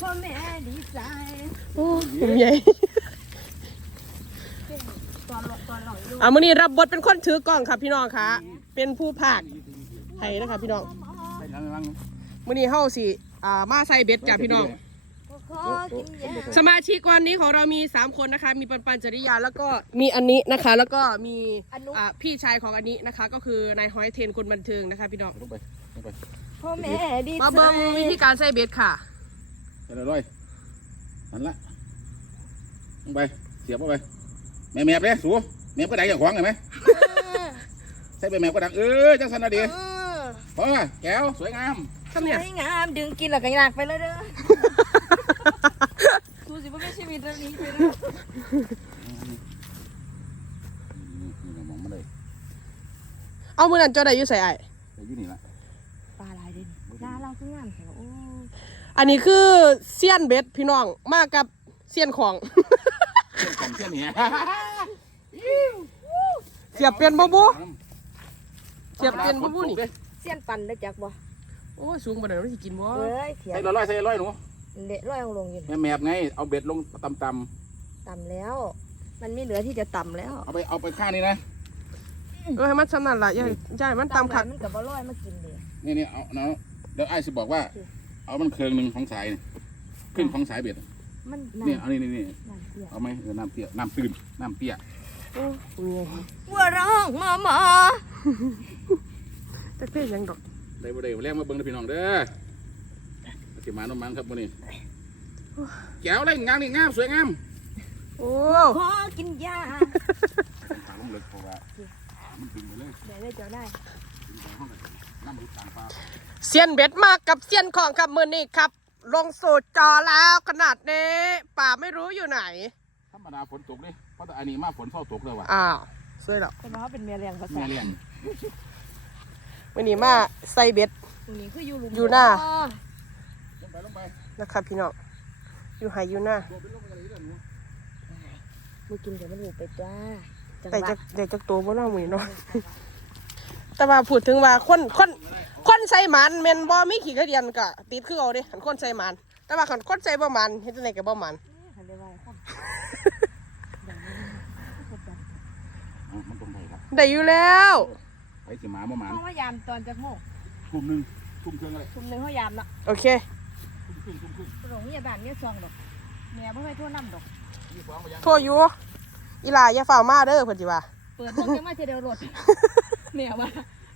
พ่อแม่ดีใจโอ้ผมใหญ่ตอนหลอกตอนหลอกลูกอะมื้อนี้รับบทเป็นคนถือกล้องค่ะพี่น้องค่ะ เป็นผู้ภาคให้นะคะพี่น้องใส่ยังไงบ้างมื้อนี้เฮาสิอ่ามาใส่เบ็ดจ้ะพี่น้อง ขอกินยาสมาชิกวันนี้ของเรามี 3 คนนะคะ มีปันปันจริยาแล้วก็มีอันนี้นะคะ แล้วก็มีอ่าพี่ชายของอันนี้นะคะ ก็คือนายฮอยเทนคุณบันเทิงนะคะพี่น้องลงไปลงไปพ่อแม่ดีใจมาเบิ้งวิธีการใส่เบ็ดค่ะใส่ เลยร้อยนั่นละลงไป เสียบเข้าไป แม่แม่เลยสูแม่ก็ดังอย่างขวางเห็นไหมใส่ไปแม่ก็ดังเออจังสันนะดีเออพอแก้วสวยงามทำเนี่ยสวยงามดึงกินแล้วก็อยากไปเลยเด้อดูสิว่าไม่ชีวิตเรื่องนี้ไปแล้วนี่เรามองมาเลยเอามือนั้นเจ้าได้อยู่ใส่ไอายแต่อยู่นี่ละ ปลาลายเด่นหน้าเราคืองามแถวโอ้ อันนี้คือเซียนเบ็ดพี่น้องมากับเซียนของเส้นกันเส้นนี้เสียบเป็นบ่บุเสียบเป็นบ่บุนี่เสี้ยนปั่นได้จักบ่โอ้ยสูงบ่ได้มันสิกินบ่เอ้ยเสียใส่ร้อยใส่ร้อยหนูเละร้อยเอาลงอยู่แม่แม่ไงเอาเบ็ดลงต่ำต่ำแล้ว มันไม่เหลือที่จะต่ำแล้วๆเอาไปเอาไปข้างนี้นะเออให้มันสำนั่นล่ะอย่าอย่าให้มันตามขัดมันกับบ่ร้อยมากินเลยนี่นี่เอาเนาะเดี๋ยวไอ้สิบอกว่า เอามันเครื่องหนึ่งของสายนี่ขึ้นของสายเบ็ดมันเนี่ยเอานี่นี่นี่น้ำเสียเอาไหมเออน้ำเตี้ยน้ำตื้นน้ำเตี้ยวัวร้องมาหมาจะเพ่ยังดอกได้บ่ได้แรงมาเบิ่งนะพี่น้องเด้อมาสิมาน้ำมันครับมื้อนี้แก้วอะไรงามนี่งามสวยงามโอ้ขอกินยาขาลงเลยเพราะว่ามันตึงไปเลยเดี๋ยวได้เจ้าได้ ตึงไปห้องกันน้ำรุดต่างปลาเซียนเบ็ดมากับเซียนของครับมือนี้ครับ ลงสู่จอแล้วขนาดนี้ป่าไม่รู้อยู่ไหนธรรมดาฝนตกดิเพราะแต่อันนี้มาฝนเศร้าตกเลยว่ะอ้าวสวยแล้วคนว่าเป็นเมียเลี้ยงภาษาแม่เลี้ยงวันนี้มาใส่เบ็ดตรงนี้คืออยู่ลุมอยู่หน้าลงไปลงไปนะครับพี่น้องอยู่ไหอยู่หน้าโดดไปลงไปกันเลยเด้อหนูมือกินเดี๋ยวมันหลุดไปจ้าจังแต่หวะจะแต่จะตัวบ่เน่ามือเนาะ แต่ว่าพูดถึงว่าคนคนคนใส่หมันแม่นบ่มีขี้กระเดียนก็ติดคือเอาเด้คันคนใส่หมันแต่ว่าคันคนใส่บ่หมันเฮ็ดจังไดก็บ่หมันหันได้ไว้ครับเอามันตรงไปครับได้อยู่แล้วไปสิหมาบ่หมานเพราะว่ายามตอนจะโมกทุ่มหนึ่งทุ่มเครื่องอะไรทุ่มหนึ่งเขายามละโอเคทุ่มครึ่งทุ่มครึ่งโรงพยาบาลเนี่ยซองดอกเมียไม่ให้ทั่วน้ำดอกยี่สองไปยังโทรอยู่อีหลาอย่าฝ่ามาเด้อเพิ่นสิว่าเปิดพวกยังมาเทเดียวรถ เมียว่า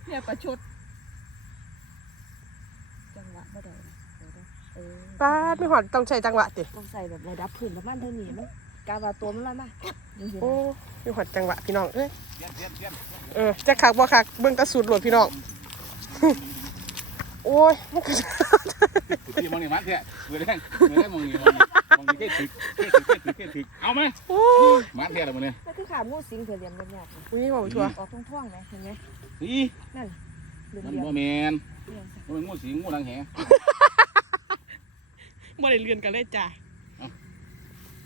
เมียประชด จังหวะบ่ได้เดี๋ยวนะเออป้าดไม่หอดต้องใช้จังหวะติต้องใส่แบบระดับพื้นประมาณเท่านี้มั้งกาวาตัวมันละมาดูสิโอ้ไม่หอดจังหวะพี่น้องเอ้ยเทียนเทียนเทียนเออจะคักบ่คักเบิ่งแตะสูตรโหลดพี่น้อง โอ้ยมันก็ ที่มองนี่มันเทียมือแรงมือแรงมองนี่มองนี่ มองนี่เท่ถึกเท่ถึกเท่ถึกเท่ถึกเอาไหมโอ้ยมันเทียอะไรมันเนี่ยนั่นคือขามูสิงเถื่อนเรียนกันยากนะอุ้ยบอกชัวออกท่องๆไหมเห็นไหมอีนั่นเหลืองมันเหลืองบ่แมนเหลืองมันงูสิงงูหลังแหบ่ได้เรียนกันเลยจ้ะ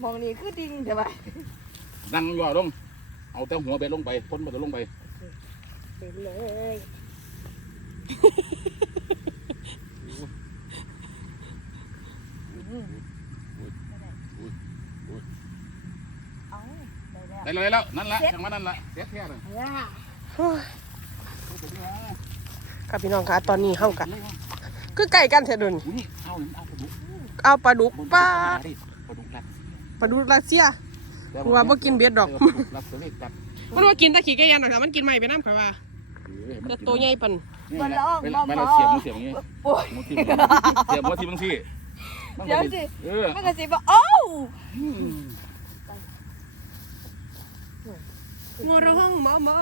มองนี่คือดิ่งใช่ไหมดังย่อลงเอาแต่หัวเบ็ดลงไปพ้นเบ็ดลงไปเป็นเลย เอาได้แล้ว ได้ เลยแล้วนั่นละจังหวะนั่นละเสียแท้เลยย่าโอ้ยครับพี่น้องคะตอนนี้เข้ากันคือไก่กันเถอะดุนอุ้ยเอาเอาปลาดุกเอาปลาดุกปลาปลาดุกรัดปลาดุกรัสเซียว่าบ่กินเบ็ดดอกรัดเสล็ดกัดมันว่ากินแตะขี้ไก่ยันหรอกค่ะมันกินใหม่ไปน้ำข่อยว่าแต่ตัวใหญ่ปันเวลาเวลาเราเสียบมันเสียบอย่างงี้โอ้ยมันเสียบเสียบมันทีบางทีเดี๋ยวสิเออมันก็สิบอกโอ้ว งอร้องหมอหมอ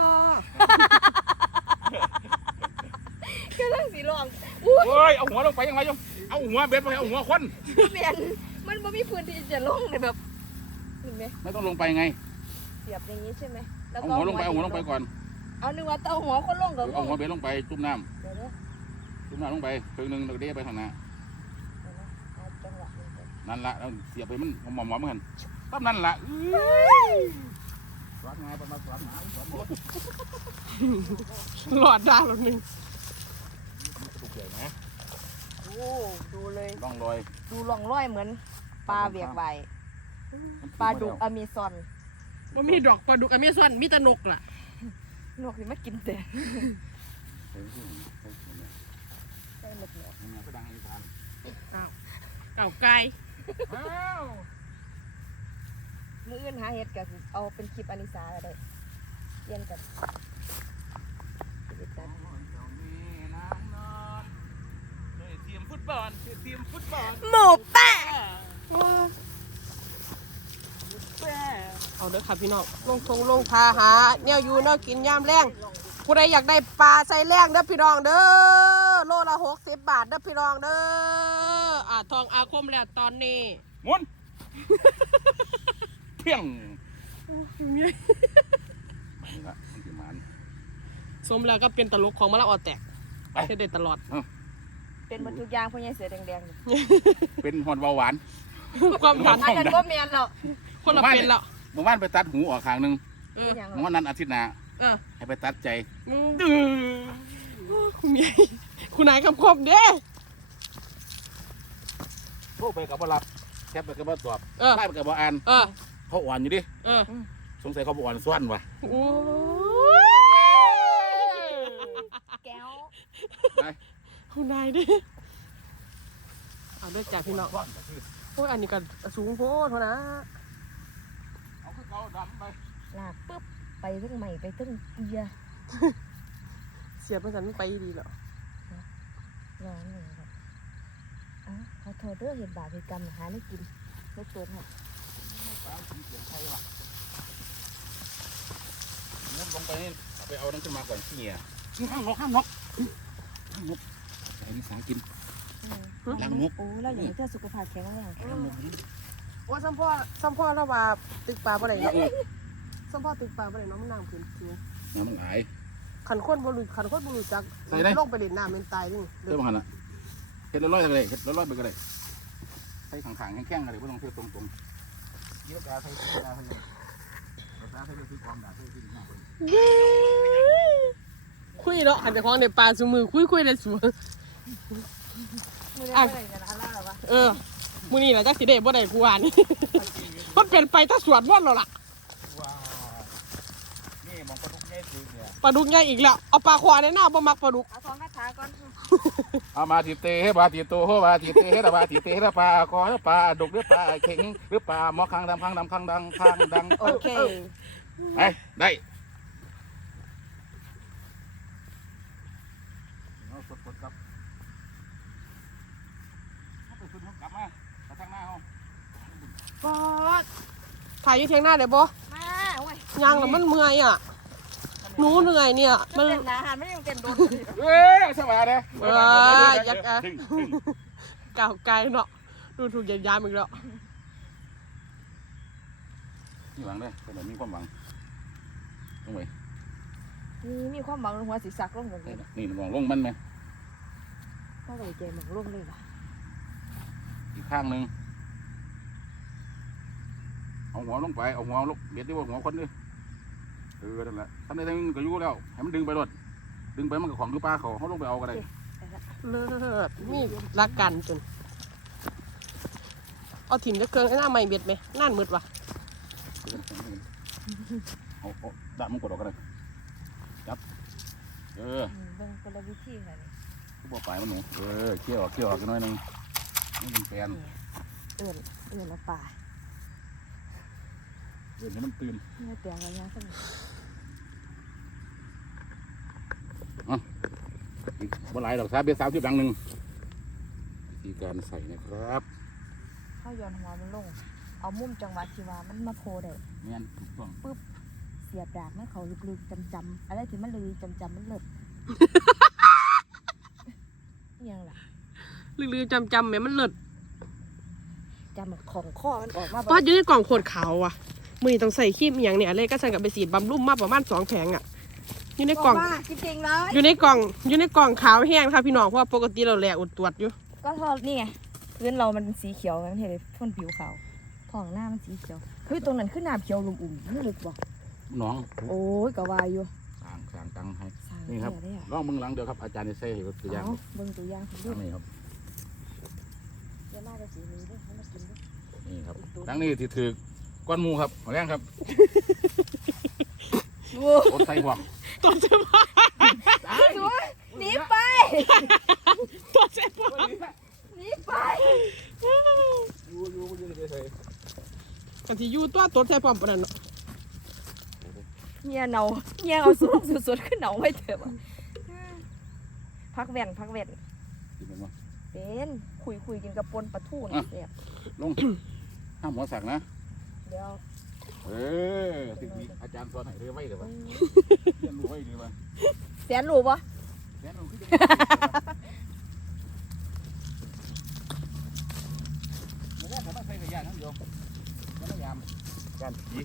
แค่เรื่องสีรองโอ้ยเอาหัวลงไปยังไงยงเอาหัวเบ็ดไปเอาหัวคนเปลี่ยนมันบ่มีพื้นที่จะลงเลยแบบเห็นไหมไม่ต้องลงไปไงเสียบอย่างนี้ใช่ไหมแล้วเอาก็หัวลงไปเอาหัวลงไปก่อนเอานึกว่าเอาหัวคนลงกับเอาหัวเบ็ดลงไปจุ่มน้เดี๋ยวนะำจุ่มน้ำลงไปครึ่งหนึงเราเด้ไปทางหน้าเดี๋ยวนะเอาจังหวะนี้ก่อนนั่นละเราเสียบไปมันหมอมหมอมเหมือนกันตั้นั่นละสวั หลอดดาวหลอดหนึ่งถูกเลยนะโอ้ดูเลยร่องรอยดูร่องรอยเหมือนปลาเวียกใบปลาดุกอเมซอนบ่มีดอกปลาดุกอเมซอนมีแต่นกล่ะนกที่มากินแต่เฮ้ยเฮ้ยเฮ้ยเฮ้ยใช่หมดเลยแม่ก็ดังอีสานเก่าไก่อ้าว มืออื่นหาเห็ดก็สิเอาเป็นคลิปอนิสาก็ได้เรียนกันไปตัดทีมฟุตบอลทีมฟุตบอลหมูป่าเอาเด้อค่ะพี่น้องลงทงลงพาหาแนวอยู่แนวกินยามแรงผู้ใดอยากได้ปลาใส่แรงเด้อพี่น้องเด้อโลละหกสิบบาทเด้อพี่น้องเด้ออ่าทองอาคมแล้วตอนนี้หมุน เพียงนี่ละมันจะมันสมแล้วก็เป็นตลกของมะละออแตกไปให้ได้ตลอด เป็นหมดทุกอย่างพวกนี้เสือแดงๆนี่เป็นหอดเบาหวานความดันอันนั้นก็เมียนหรอกคนละเป็นแล้วเมื่อวานไปตัดหูออกข้างหนึงเออ อย่างหรเมื่ออวานนั้นอาทิตย์หน้าเออ ให้ไปตัดใจอืมคุณยายคุณนายคำคมเด้โทรไปกับบ่รับแคปไปกับบ่ตอบเออ ไล่ไปกับบ่อ่านเออ เขาอ่อนอยู่ดิเออสงสัยเขาบ่อ่อนส่วนว่ะโอ้ยแก้วไปคุณนายเด้เอาด้วยจ้าพี่น้องส่วนก็คือโอ้ยอันนี้ก็สูงโพดเท่านะเอาคือเก่าดำไปลากปุ๊บไปทึ่งใหม่ไปทึ่งเอียเสียบมันสันไม่ไปดีหรอร้อนเลยครับอ้าวขอโทษเรื่องเห็นบาปเหตุกรรมหาไม่กินไม่เปิดให้ฟ้าสี มุดลงไปนี่เอาไปเอานั่นขึ้นมาก่อนขี้เหี้ยห้ามนกห้ามนกห้ามนกไอ้นี่สากินล้างนก โอ้แล้วอย่างนี้เธอสุขภาพแข็งแรงห้ามนกนี่โอ้ยสัมพ่อสัมพ่อแล้วว่าตึกปลาบ่ได้เนาะสัมพ่อตึกปลาบ่ได้เนาะมันน้ำขึ้นสูงน้ำมันหลายขันคนบ่รู้ขันคนบ่รู้จักใส่ได้ลงไปเล่นน้ำเป็นตายนี่เท่ากันละเห็ดร้อยๆกันเลยเห็ดร้อยๆไปกันเลยใส่ขังๆแข็งๆกันเลยไม่ต้องเทตรงๆเยี่ยมยาใส่ยาใส่ยาใส่ที่ความด่าใส่ที่หน้าคนคุยเนาะอันแต่ของในปลาสูมือคุยคุยได้สูไม่ได้อะไม่ได้กันอะไรหรอวะเออมื้อนี้น่ะจักสิได้บ่ได้กูว่านี่มันเป็นไปถ้าสวดมนต์แล้วล่ะว้าวนี่มองปลาดุกใหญ่สุดเนี่ยปลาดุกใหญ่อีกแล้วเอาปลาควาในหน้าบ่มักปลาดุกเอาท้องคาถาก่อน อามาติเตเฮบาติโตโฮบาติเตเฮบาติเตเฮปลาคอปลาดกหรือปลาเข็งหรือปลาหมอคางดำคางดำคางดังคางดังโอเคไปได้เอาสดๆครับเอาไปขึ้นเขากลับมาไปทางหน้าเขาปอดถ่ายอยู่เทียงหน้าได้บ่มาโอ้ยยางแล้วมันเมื่อยอะ หนูเหนื่อยเนี่ย มัมันนเป็นอาหารไม่ได้เป็นโดนเอ้ยสบายเลยเอ้ยยักษ์อะดึงดึงก้าวไกลเนาะดูถูกเหยียดยามอีกแล้วมีหวังเลยแต่แบบมีความหวังต้องไปนี่มีความหวังหัวสีสักลงหมดเลยนี่มองลงมันไหมก็เลยเกมหมองลงเลยว่ะอีกข้างหนึ่งเอาหัวลงไปเอาหัวลงเบียดด้วยหัวคนด้วย เออนั่นแหละท่านได้ทั้งก็อยู่แล้วให้มันดึงไปรถดึงไปมันก็ของดูปลาเขาเขาลงไปเอาก็ได้เลิศมีรักกันจน เอาถิ่นจะเครื่องไอ้หน้าไม่เบ็ดไหมน่านมืดวะเอาเอาดับมันกดออกก็ได้จับเอออืมเบิ่งกลวิธีค่ะนี่ทุบออกไปมันหนูเออเคี่ยวออกเคี่ยวออกกันหน่อยหนึงนี่เป็นแฟนเอื่นเอื่นละป่าเดินให้มันตื่น เนื้อเตียงอะไรยังสนุ กอีกบ่หลายดอกสามเบียร์สามสิบดังหนึ่งวิธีการใส่นะครับเข้าย้อนหัวมันลง เอามุมจังหวะที่ว่ามันมาโพได้แม่นถูกต้องเสียบดาบมันเขาลึกๆจำๆอะไรที่มันลึกจำๆมันเลิศอิหยังล่ะลือๆจำจำๆแหมมันเลิศจำของข้อมันออกมาป้าอยู่ในกล่องโคตรขาวอะมือนี้ต้องใส่ครีมอหย่างเนี่ยเลยก็สั่งกับไปสีดบำรุงมาประมาณสองแผงอะ อยู่ในกล่อง จริงๆเลยอยู่ในกล่อง อยู่ในกล่องขาวแห้งค่ะพี่น้อง เพราะว่าปกติเราแหละอุดตรวจอยู่ ก็ทอดนี่ไงพื้นเรามันเป็นสีเขียวมันเห็นเลยพ่นผิวขาวท้องหน้ามันสีเขียวเฮ้ยตรงนั้นขึ้นน้ำเขียวลุ่มอุ่มนี่ลึกบ่น้องโอ้ยก็วายอยู่สร้างสร้างตังให้สร้างนี่ครับเท่เลยอะลองมึงหลังเดียวครับอาจารย์จะใส่ให้ตัวอย่างเอาเบิ่งตัวอย่างผมดูนี่ครับเดี๋ยวมาจะสีนี้ด้วยให้มากินด้วยนี่ครับทั้งนี้ที่ถือก้อนหมูครับขอแรงครับโอ้ อดใส่ห่วง ตัวเจ็บสวยหนีไปตัวเจ็บหนีไปอยู่อยู่อยู่เฉยกันที่อยู่ตัวตัวใส่พร้อมปานนั้นเนาะเมียเนาเมียเอาสุดสุดๆขึ้นเหนาไว้เถอะว่ะพักแว่นพักแว่นๆกินมันวะเป็นคุยคุยๆกินกับปนปลาทูนี่เสียบลงห้ามหัวสักนะ เดี๋ยว เออสิ่งที่อาจารย์สอนให้เรียนไว้เดี๋ยววะเรียนรู้ไว้ดีวะแสนรู้ปะเรียนรู้ขึ้นจะมาใส่กระยานทั้งเดียวจะไม่ยามยานผี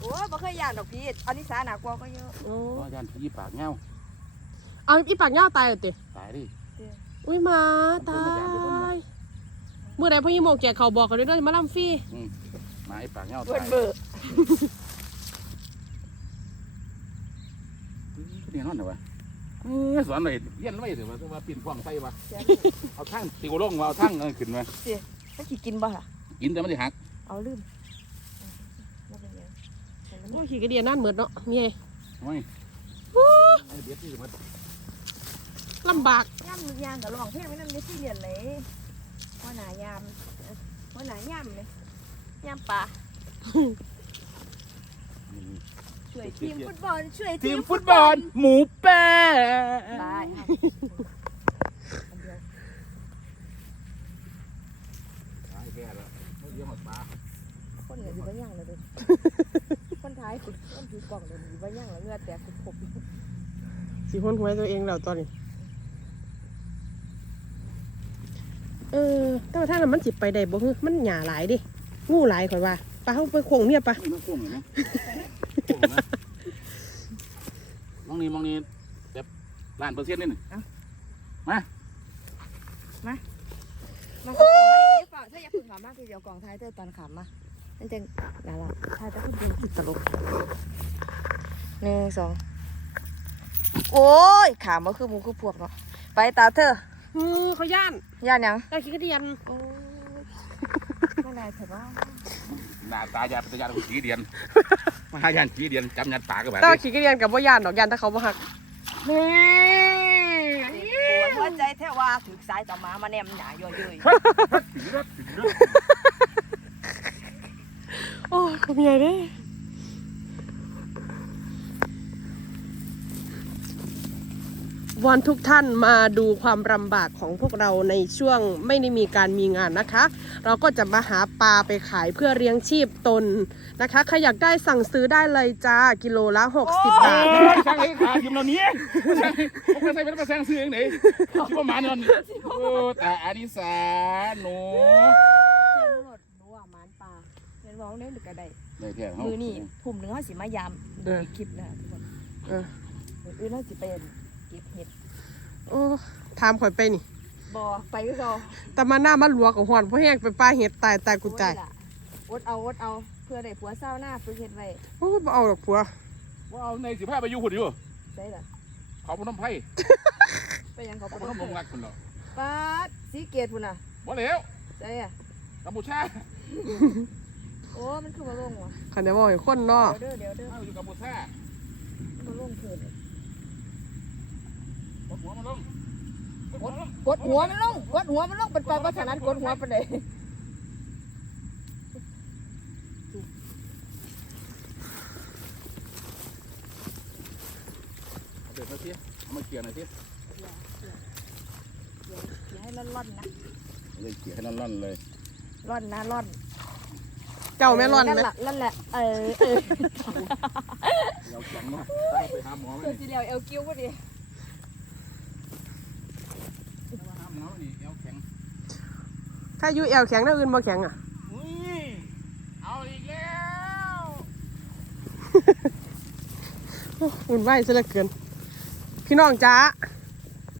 โอ้ยบ่เคยย่านดอกพี่อันนี้สาหนักกว่าก็เยอะโอ้เพราะยานผีปากเงาเอาอีปากเหย้าตายแล้วติตายดิ อุ้ยหมาตายเมื่อใดพ่อยี่โมกแจกเขาบอกกันด้วยเด้อมาลำฟรี หมาไอ้ปากเงาเบิ่ตานยเบิ่เนี่ยนอนเหรอวะเออสอนหน่อยเรียนไว้เดี๋ยวว่าปีนควางใส่วะแสนรู้เอาทั้งติวลงมาเอาทั้งเงินขึ้นมาถ้าขี่กินบ่ล่ะกินแต่ไม่ได้หักเอาลืมบ่เป็นหยังแต่ละโอ้มื้อยขี่กระเดียนนั่นเหมือนเนาะเมียไม่ไอ้เบียดนี่มันลำบากย่ำมือยางกับร้องเพลงไว้นั่นไม่ที่เรียนเลยว่าหนายามว่าหนาย่ำเลยย่ำปลา ช่วยทีมฟุตบอลช่วยทีมฟุตบอล หมูแปะได้ครับอันเดียวตายแก่แล้วไม่เลี้ยงหมดปลาคนเหนืออยู่บ้านย่างเลยเด้อคนท้ายคุณคนถือกล่องเดินอยู่บ้านย่างแล้วเลือดแตกคุบคุบสีคนหวยตัวเองแล้วตอนนี้ เออแต่ว่าถ้ามันจิบไปได้บ่ฮึมันหยาหลายดิงูหลายข่อยว่า ปลาเข้าไปคงเมียปะนี่มันโค้งเห็นไหมโค้งนะมองนี่มองนี่แบบล้านเปอร์เซ็นต์นี่น่ะมันก็กล่องไม่ได้เปล่าถ้าอยากฝึกขามากทีเดียวกล่องท้ายเจอตอนขามมานั่นจะนั่นแหละท้ายจะขึ้นดีตลกหนึ่งสองโอ้ยขามมาคือหมูคือพวกเนาะไปตาเธอเออเขาย่านย่านยังได้ขี้กระเดียน โอ้ยไม่นายเถอะว่า หน้าตายาเป็นตายาเป็นผีเดียนมาหายานผีเดียนจำยันปากก็แบบแต่ว่าขี้กระเดียนกับว่าย่านดอกย่านถ้าเขาบ่หักนี่ปวดหัวใจแท้ว่าถือสายต่อมามาแนมหนาย่อยเยยผีรถผีรถโอ้ยเขาเมียเด้ วอนทุกท่านมาดูความลำบากของพวกเราในช่วงไม่ได้มีการมีงานนะคะ เราก็จะมาหาปลาไปขายเพื่อเลี้ยงชีพตนนะคะใครอยากได้สั่งซื้อได้เลยจ้ากิโลละ 60 บาท ช่างไอ้ขาหิมเรานี้ผมก็ใส่เป็นมาแซงซื้อเองไหนคิดว่าหมาเนี่ยโอ้แต่อานิสาหนูเจ้าหนวดหนูอะมานปลาเรียนร้องเล่นหรือกระไดได้แท้เขามือนี่ทุ่มหนึ่งเขาสิมายามเอออีกคลิปนะทุกคนเออมืออื่นเขาสิเป็น เก็บเห็ดโอ้ถามข่อยไปนี่บอไปก็รอแต่มาหน้ามาหลวกกับหอนเพราะแห้งไปปลาเห็ดตายตายกูตายโอ๊ตล่ะอดเอาอดเอาเพื่อได้ผัวเศร้าหน้าฝึกเห็ดไว้โอ้บ่เอาดอกผัวว่าเอาในสิบห้าไปอยู่คนเดียวใช่ล่ะเขาพนมไพ่ไปยังเขาเขาไปพนมลงรักคนเนาะปาดสีเกตพุ่นน่ะว่าแล้วใช่อะกัมพูชาโอ้มันคือมาลงวะขันจะบอกให้คนเนาะเดี๋ยวเด้อเดี๋ยวเด้อเอาอยู่กัมพูชามาลงเถิดกด หัวมันลงกดหัวลงกดหัวมันลงกดหัวมันลงเป็นปลาภาษานั้นกดหัวเป็นไดเดี๋ยวมาสิเอามาเกี่ยหน่อยสิอย่าให้ร่อนร่อนๆนะเลยเกี่ยให้ร่อนๆเลยร่อนนะร่อนเจ้าแม่ร้อนไหมนั่นแหละนั่นแหละเออเออเราแข็งเนาะต้องไปหาหมอไหมตัวจีเหลียวเอวกิ้วพอดี หาหมอนี่เอวแข็ง ถ้าอยู่แอวแข็งถ้าอื่นบ่แข็งอะอุ้ยเอาอีกแล้วโอ้อุ่นไหวซะเหลือเกิน พี่น้องจ้า